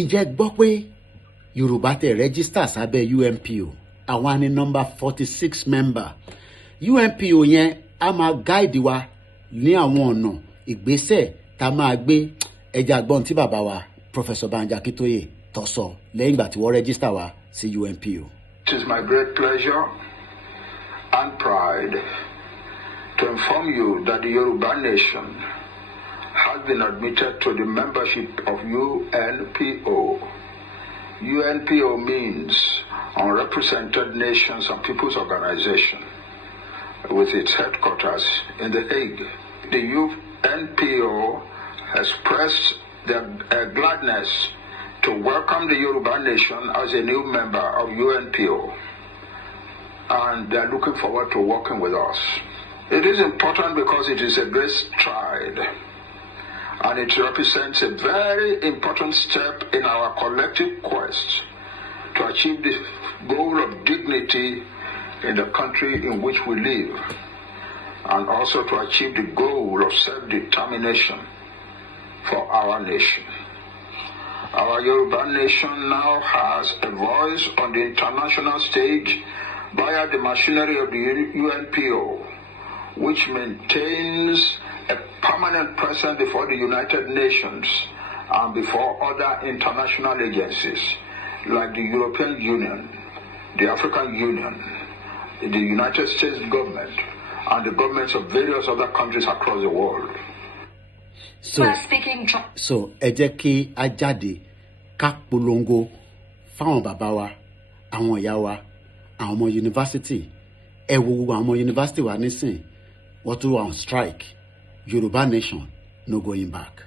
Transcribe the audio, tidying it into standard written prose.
ǹjẹ́ gbọ́ pé Yorùbá tẹ̀ register sábẹ́ UNPO àwọn ní number 46 member UNPO yẹn a máa guide wa ní àwọn ọ̀nà ìgbésẹ̀ tá a máa gbé ẹja gbọ́n tí bàbá wa Professor Banji Akintoye tó sọ lẹ́yìn ìgbà tí wọ́n register wa sí UNPO. It is my great pleasure and pride to inform you that the Yoruba nation has been admitted to the membership of UNPO. UNPO means Unrepresented Nations and Peoples Organization, with its headquarters in The Hague. The UNPO expressed their gladness to welcome the Yoruba nation as a new member of UNPO, and they are looking forward to working with us. It is important because it is a great stride, and it represents a very important step in our collective quest to achieve the goal of dignity in the country in which we live, and also to achieve the goal of self-determination for our nation. Our Yoruba nation now has a voice on the international stage via the machinery of the UNPO, which maintains a permanent presence before the United Nations and before other international agencies like the European Union, the African Union, the United States government, and the governments of various other countries across the world. So ẹ jẹ́ kí a jáde ká polongo fáwọn bàbá wa, àwọn ìyá wa, àwọn ọmọ yunifásitì. Ẹ wo gbogbo àwọn ọmọ yunifásitì wa nísìn, wọ́n tún wà on strike. Yoruba nation, no going back.